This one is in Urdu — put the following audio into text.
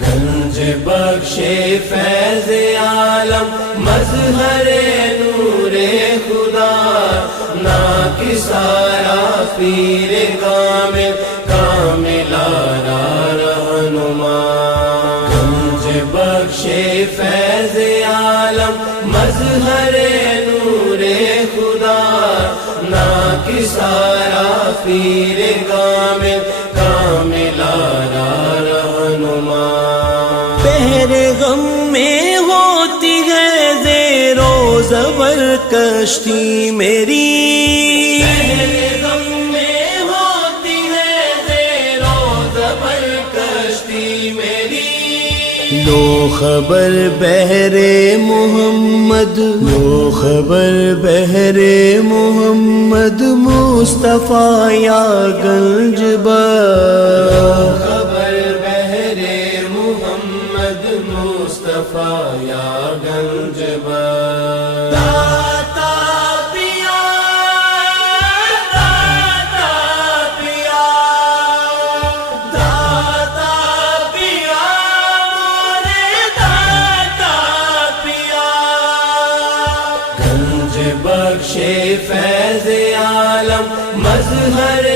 گنج بخش فیض عالم مظہر نور خدا ناکسارا پیر کامل کاملارا رہنما گنج بخش فیض عالم مظہر نور خدا ناکسارا پیر کامل کاملارا رہنما بحر غم میں ہوتی ہے زیر و زبر کشتی میری، بحر غم میں ہوتی ہے زیر و زبر کشتی میری، لو خبر بحر محمد، لو خبر بحر محمد مصطفیٰ یا گنج بخش، خبر بحر محمد مصطفیٰ یا گنج بخش، داتا پیا، داتا پیا، داتا پیا، مورے داتا پیا، گنج بخش فیض عالم مظہر